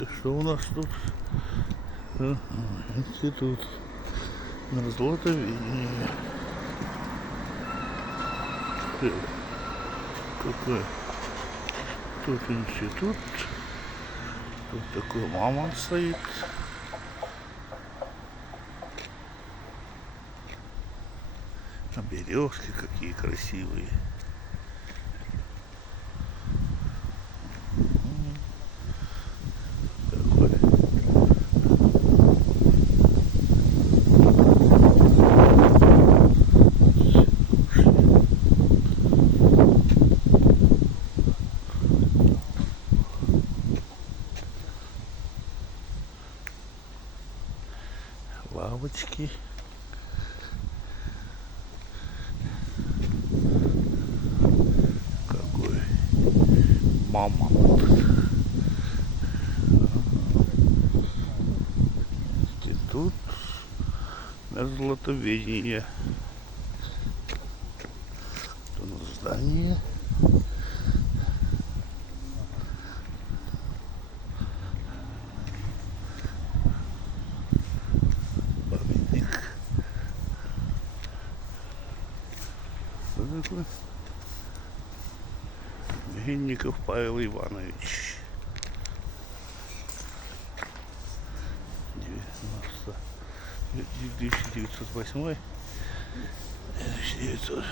Это что у нас тут? Институт мерзлотоведения. Какой? Тут институт. Тут такой мамонт стоит. А березки какие красивые. Такой. Лавочки. Какой мамонт. Институт мерзлотоведения. Тут у нас здание. Памятник. Что такое? Винников Павел Иванович. 1908. 1900.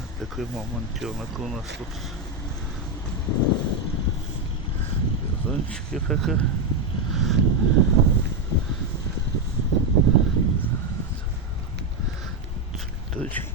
Вот такой мамонтенок у нас тут. Зончики пока. Цветочки.